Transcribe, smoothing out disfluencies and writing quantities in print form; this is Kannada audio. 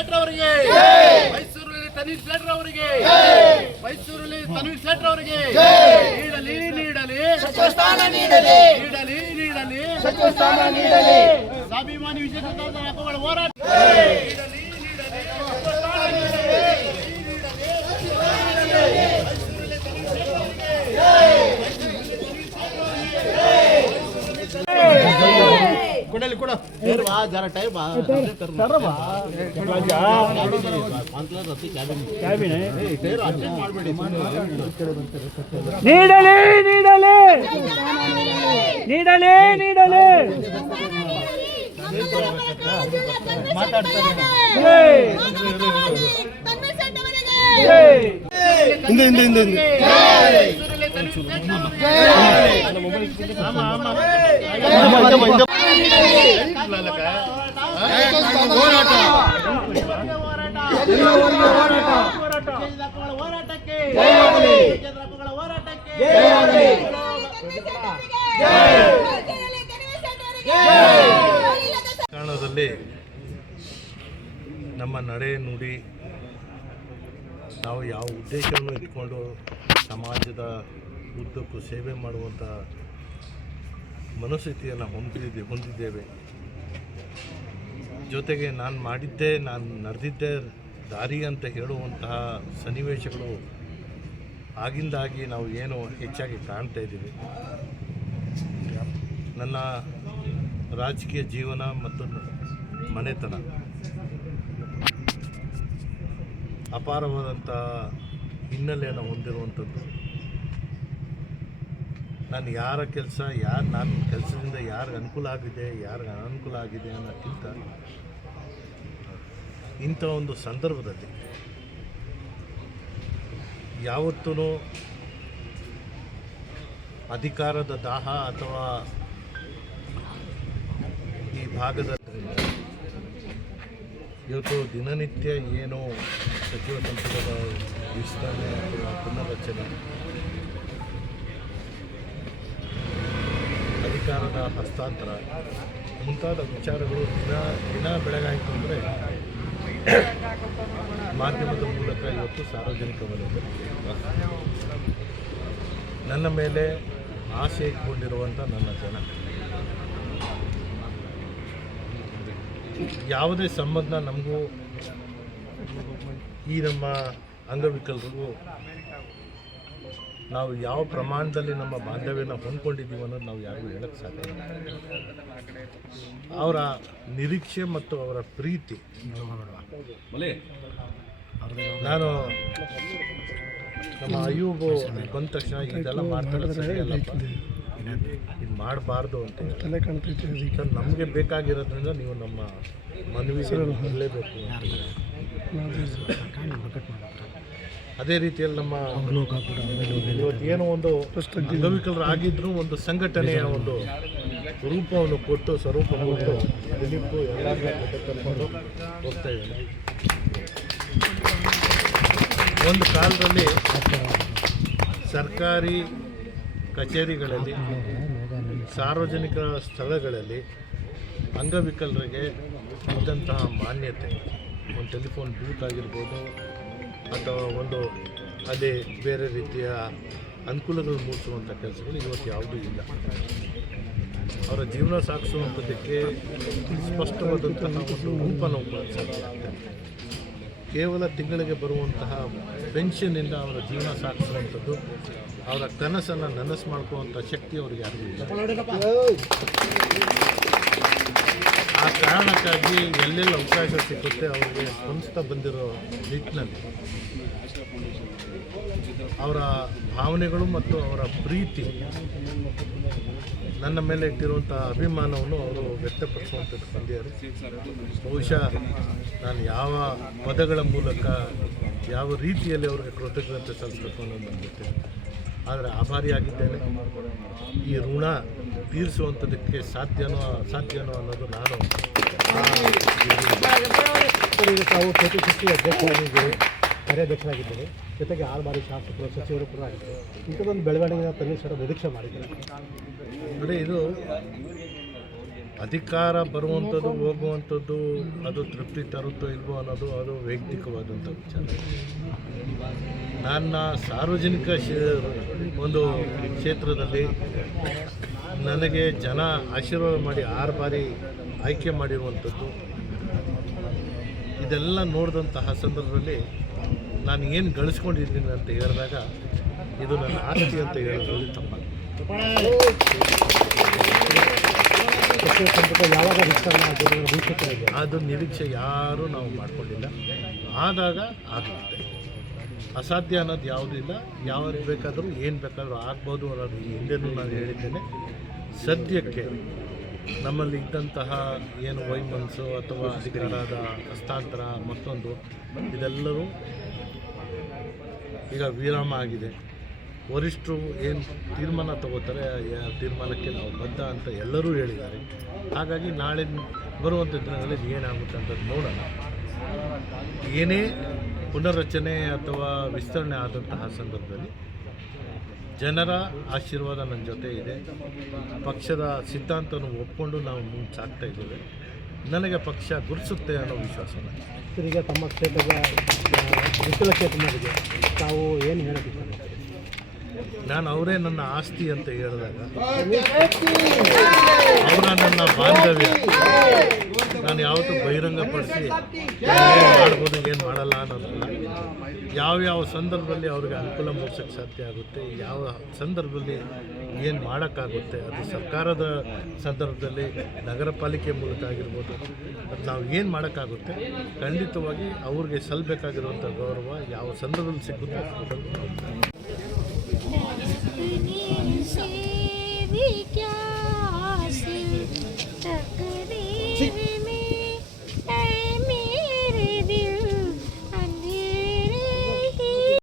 ಶೆಟ್ಟರ್ ಅವರಿಗೆ, ಮೈಸೂರಲ್ಲಿ ತನಿಷ್ ಶೆಟ್ಟರ್ ಅವರಿಗೆ, ಮೈಸೂರಲ್ಲಿ ತನಿಷ್ ಶೆಟ್ಟರ್ ಅವರಿಗೆ ನೀಡಲಿ ನೀಡಲಿ ಸ್ಥಾನ ನೀಡಲಿ, ನೀಡಲಿ ನೀಡಲಿ ಸ್ಥಾನ ನೀಡಲಿ, ಸ್ವಾಭಿಮಾನಿ ವಿಜೇತ ಹಕ್ಕುಗಳ ಹೋರಾಟ ನೀಡಲಿ ನೀಡಲಿ ಸ್ಥಾನ ನೀಡಲಿ, ಕೊಡಲಿ ಕೊಡ ಜರ ಟೈಮ್ ನೀಡಲಿ ನೀಡಲಿ ನೀಡಲಿ ನೀಡಲಿ ಮಾತಾಡ್ತಾರೆ ಹಿಂದೆ ಹಿಂದೆ ಹಿಂದೆ ಹಿಂದೆ ಕಾರಣದಲ್ಲಿ ನಮ್ಮ ನಡೆ ನುಡಿ ನಾವು ಯಾವ ಉದ್ದೇಶವನ್ನು ಇಟ್ಕೊಂಡು ಸಮಾಜದ ಉದ್ದಕ್ಕೂ ಸೇವೆ ಮಾಡುವಂಥ ಮನಸ್ಥಿತಿಯನ್ನು ಹೊಂದಿದ್ದೇವೆ. ಜೊತೆಗೆ ನಾನು ಮಾಡಿದ್ದೆ, ನಾನು ನಡೆದಿದ್ದೆ ದಾರಿ ಅಂತ ಹೇಳುವಂತಹ ಸನ್ನಿವೇಶಗಳು ಆಗಿಂದಾಗಿ ನಾವು ಏನು ಹೆಚ್ಚಾಗಿ ಕಾಣ್ತಾ ಇದ್ದೀವಿ. ನನ್ನ ರಾಜಕೀಯ ಜೀವನ ಮತ್ತು ಮನೆತನ ಅಪಾರವಾದಂಥ ಹಿನ್ನೆಲೆಯನ್ನು ಹೊಂದಿರುವಂಥದ್ದು. ನಾನು ಯಾರ ಕೆಲಸ ನನ್ನ ಕೆಲಸದಿಂದ ಯಾರಿಗೆ ಅನುಕೂಲ ಆಗಿದೆ, ಯಾರಿಗೆ ಅನಾನುಕೂಲ ಆಗಿದೆ ಅನ್ನೋಕ್ಕಿಂತ ಇಂಥ ಒಂದು ಸಂದರ್ಭದಲ್ಲಿ ಯಾವತ್ತೂ ಅಧಿಕಾರದ ದಾಹ ಅಥವಾ ಈ ಭಾಗದ ಇವತ್ತು ದಿನನಿತ್ಯ ಏನು ಸಚಿವ ಸಂಪುಟದ ವಿಸ್ತರಣೆ ಅಥವಾ ಪುನರ್ರಚನೆ, ಅಧಿಕಾರದ ಹಸ್ತಾಂತರ ಮುಂತಾದ ವಿಚಾರಗಳು ದಿನ ಬೆಳಗಾಯಿತು ಅಂದರೆ ಮಾಧ್ಯಮದ ಮೂಲಕ ಇವತ್ತು ಸಾರ್ವಜನಿಕ ವಲಯದಲ್ಲಿ ನನ್ನ ಮೇಲೆ ಆಸೆ ಇಟ್ಕೊಂಡಿರುವಂಥ ನನ್ನ ಜನ ಯಾವುದೇ ಸಂಬಂಧ ನಮಗೂ ಈ ನಮ್ಮ ಅಂಗವಿಕಲರಿಗೂ ನಾವು ಯಾವ ಪ್ರಮಾಣದಲ್ಲಿ ನಮ್ಮ ಬಾಂಧವ್ಯನ ಹೊಂದ್ಕೊಂಡಿದ್ದೀವಿ ಅನ್ನೋದು ನಾವು ಯಾರಿಗೂ ಹೇಳಕ್ಕೆ ಸಾಧ್ಯ ಇಲ್ಲ. ಅವರ ನಿರೀಕ್ಷೆ ಮತ್ತು ಅವರ ಪ್ರೀತಿ ನಾನು ನಮ್ಮ ಅಯ್ಯೂಬು ಬಂದ ತಕ್ಷಣ ಇದೆಲ್ಲ ಮಾಡ್ತಾರೆ ಸರಿಯಲ್ಲಪ್ಪ, ಇದು ಮಾಡಬಾರ್ದು ಅಂತ ಸರ್, ನಮಗೆ ಬೇಕಾಗಿರೋದ್ರಿಂದ ನೀವು ನಮ್ಮ ಮನವಿ ಬರಲೇಬೇಕು. ಅದೇ ರೀತಿಯಲ್ಲಿ ನಮ್ಮ ಇವತ್ತೇನೋ ಒಂದು ಅಂಗವಿಕಲರು ಆಗಿದ್ರೂ ಒಂದು ಸಂಘಟನೆಯ ಒಂದು ರೂಪವನ್ನು ಕೊಟ್ಟು ಸ್ವರೂಪ ಕೊಟ್ಟು ದಿಲೀಪ್ ಎಲ್ಲರಿಗೂ ಕರ್ಕೊಂಡು ಹೋಗ್ತಾ ಇದ್ದೇನೆ. ಒಂದು ಕಾಲದಲ್ಲಿ ಸರ್ಕಾರಿ ಕಚೇರಿಗಳಲ್ಲಿ, ಸಾರ್ವಜನಿಕ ಸ್ಥಳಗಳಲ್ಲಿ ಅಂಗವಿಕಲರಿಗೆ ಇದ್ದಂತಹ ಮಾನ್ಯತೆ, ಒಂದು ಟೆಲಿಫೋನ್ ಬೂತ್ ಆಗಿರ್ಬೋದು ಅಥವಾ ಒಂದು ಅದೇ ಬೇರೆ ರೀತಿಯ ಅನುಕೂಲಗಳು ಮೂಡಿಸುವಂಥ ಕೆಲಸಗಳು ಇವತ್ತು ಯಾವುದೂ ಇಲ್ಲ. ಅವರ ಜೀವನ ಸಾಗಿಸುವಂಥದ್ದಕ್ಕೆ ಸ್ಪಷ್ಟವಾದಂತಹ ಒಂದು ರೂಪ ನಾವು ಸಾಧ್ಯ ಆಗ್ತದೆ. ಕೇವಲ ತಿಂಗಳಿಗೆ ಬರುವಂತಹ ಪೆನ್ಷನ್ನಿಂದ ಅವರ ಜೀವನ ಸಾಗಿಸುವಂಥದ್ದು, ಅವರ ಕನಸನ್ನು ನನಸು ಮಾಡ್ಕೊಳ್ಳುವಂಥ ಶಕ್ತಿ ಅವ್ರಿಗೆ ಯಾರಿಗೂ ಇಲ್ಲ. ಆ ಕಾರಣಕ್ಕಾಗಿ ಎಲ್ಲೆಲ್ಲಿ ಅವಕಾಶ ಸಿಗುತ್ತೆ ಅವರಿಗೆ ಸ್ಪಂದಿಸ್ತಾ ಬಂದಿರೋ ನಿಟ್ಟಿನಲ್ಲಿ ಅವರ ಭಾವನೆಗಳು ಮತ್ತು ಅವರ ಪ್ರೀತಿ, ನನ್ನ ಮೇಲೆ ಇಟ್ಟಿರುವಂಥ ಅಭಿಮಾನವನ್ನು ಅವರು ವ್ಯಕ್ತಪಡಿಸುವಂಥದ್ದು ಬಂದಿದ್ದಾರೆ. ಬಹುಶಃ ನಾನು ಯಾವ ಪದಗಳ ಮೂಲಕ ಯಾವ ರೀತಿಯಲ್ಲಿ ಅವರಿಗೆ ಕೃತಜ್ಞತೆ ಸಲ್ಲಿಸಬೇಕು ಅನ್ನೋದು ನನಗೆ ಗೊತ್ತಿಲ್ಲ. ಆದರೆ ಆಭಾರಿಯಾಗಿದ್ದೇನೆ. ಈ ಋಣ ತೀರಿಸುವಂಥದ್ದಕ್ಕೆ ಸಾಧ್ಯನೋ ಅಸಾಧ್ಯನೋ ಅನ್ನೋದು ನಾನು ತಾವು ಕೆಪಿಸಿಸಿ ಅಧ್ಯಕ್ಷರಾಗಿದ್ದೀರಿ, ಕಾರ್ಯಾಧ್ಯಕ್ಷರಾಗಿದ್ದಾರೆ, ಜೊತೆಗೆ 6 ಬಾರಿ ಶಾಸಕರು ಸಚಿವರು ಕೂಡ ಆಗಿದ್ದಾರೆ. ಇಂಥದ್ದೊಂದು ಬೆಳವಣಿಗೆ ತನ್ನಿಸರ ನಿರೀಕ್ಷೆ ಮಾಡಿದ್ದಾರೆ ನೋಡಿ. ಇದು ಅಧಿಕಾರ ಬರುವಂಥದ್ದು ಹೋಗುವಂಥದ್ದು ಅದು ತೃಪ್ತಿ ತರುತ್ತೋ ಇಲ್ವೋ ಅನ್ನೋದು ಅದು ವೈಯಕ್ತಿಕವಾದಂಥ ವಿಚಾರ. ನನ್ನ ಸಾರ್ವಜನಿಕ ಒಂದು ಕ್ಷೇತ್ರದಲ್ಲಿ ನನಗೆ ಜನ ಆಶೀರ್ವಾದ ಮಾಡಿ 6 ಬಾರಿ ಆಯ್ಕೆ ಮಾಡಿರುವಂಥದ್ದು, ಇದೆಲ್ಲ ನೋಡಿದಂತಹ ಸಂದರ್ಭದಲ್ಲಿ ನಾನು ಏನು ಗಳಿಸ್ಕೊಂಡಿದ್ದೀನಿ ಅಂತ ಹೇಳಿದಾಗ ಇದು ನನ್ನ ಆಸ್ತಿ ಅಂತ ಹೇಳೋದ್ರಲ್ಲಿ ತಪ್ಪಾಗುತ್ತೆ. ಸಚಿವ ಸಂಪುಟ ಯಾವಾಗ ವಿಸ್ತರಣೆ ನಿರೀಕ್ಷೆ? ಅದು ನಿರೀಕ್ಷೆ ಯಾರೂ ನಾವು ಮಾಡಿಕೊಂಡಿಲ್ಲ. ಆದಾಗ ಆಗುತ್ತೆ. ಅಸಾಧ್ಯ ಅನ್ನೋದು ಯಾವುದೂ ಇಲ್ಲ. ಯಾವಾಗ ಬೇಕಾದರೂ ಏನು ಬೇಕಾದರೂ ಆಗ್ಬೋದು ಅನ್ನೋದು ಈ ಹಿಂದೆನೂ ನಾನು ಹೇಳಿದ್ದೇನೆ. ಸದ್ಯಕ್ಕೆ ನಮ್ಮಲ್ಲಿ ಇದ್ದಂತಹ ಏನು ವೈಮನಸ್ಸು ಅಥವಾ ಅಧಿಕಾರದ ಹಸ್ತಾಂತರ ಮತ್ತೊಂದು ಇದೆಲ್ಲರೂ ಈಗ ವಿರಾಮ ಆಗಿದೆ. ವರಿಷ್ಠರು ಏನು ತೀರ್ಮಾನ ತಗೋತಾರೆ ತೀರ್ಮಾನಕ್ಕೆ ನಾವು ಬದ್ಧ ಅಂತ ಎಲ್ಲರೂ ಹೇಳಿದ್ದಾರೆ. ಹಾಗಾಗಿ ನಾಳೆ ಬರುವಂಥ ದಿನಗಳಲ್ಲಿ ಏನಾಗುತ್ತೆ ಅಂತ ನೋಡೋಣ. ಏನೇ ಪುನರ್ರಚನೆ ಅಥವಾ ವಿಸ್ತರಣೆ ಆದಂತಹ ಸಂದರ್ಭದಲ್ಲಿ ಜನರ ಆಶೀರ್ವಾದ ನನ್ನ ಜೊತೆ ಇದೆ. ಪಕ್ಷದ ಸಿದ್ಧಾಂತವನ್ನು ಒಪ್ಪಿಕೊಂಡು ನಾವು ಮುಂದೆ ಸಾಗ್ತಾ ಇದ್ದೇವೆ. ನನಗೆ ಪಕ್ಷ ಗುರುತಿಸುತ್ತೆ ಅನ್ನೋ ವಿಶ್ವಾಸ ನನಗೆ. ಈಗ ತಮ್ಮ ಕ್ಷೇತ್ರದ ವಿಠಲ ಕ್ಷೇತ್ರದವರಿಗೆ ತಾವು ಏನು ಹೇಳೋಕ್ಕೆ ಇಷ್ಟಪಡ್ತೀರಿ? ನಾನು ಅವರೇ ನನ್ನ ಆಸ್ತಿ ಅಂತ ಹೇಳಿದಾಗ ಅವರ ನನ್ನ ಬಾಂಧವ್ಯ ನಾನು ಯಾವತ್ತೂ ಬಹಿರಂಗಪಡಿಸಿ ಏನು ಮಾಡ್ಬೋದು ಏನು ಮಾಡಲ್ಲ ಅನ್ನೋದಲ್ಲ. ಯಾವ್ಯಾವ ಸಂದರ್ಭದಲ್ಲಿ ಅವ್ರಿಗೆ ಅನುಕೂಲ ಮೂಡಿಸೋಕ್ಕೆ ಸಾಧ್ಯ ಆಗುತ್ತೆ, ಯಾವ ಸಂದರ್ಭದಲ್ಲಿ ಏನು ಮಾಡೋಕ್ಕಾಗುತ್ತೆ, ಅದು ಸರ್ಕಾರದ ಸಂದರ್ಭದಲ್ಲಿ ನಗರ ಪಾಲಿಕೆ ಮೂಲಕ ಆಗಿರ್ಬೋದು, ಅದು ನಾವು ಏನು ಮಾಡೋಕ್ಕಾಗುತ್ತೆ ಖಂಡಿತವಾಗಿ ಅವ್ರಿಗೆ ಸಲ್ಲಬೇಕಾಗಿರುವಂಥ ಗೌರವ ಯಾವ ಸಂದರ್ಭದಲ್ಲಿ ಸಿಗುತ್ತೆ से भी क्या से टकरे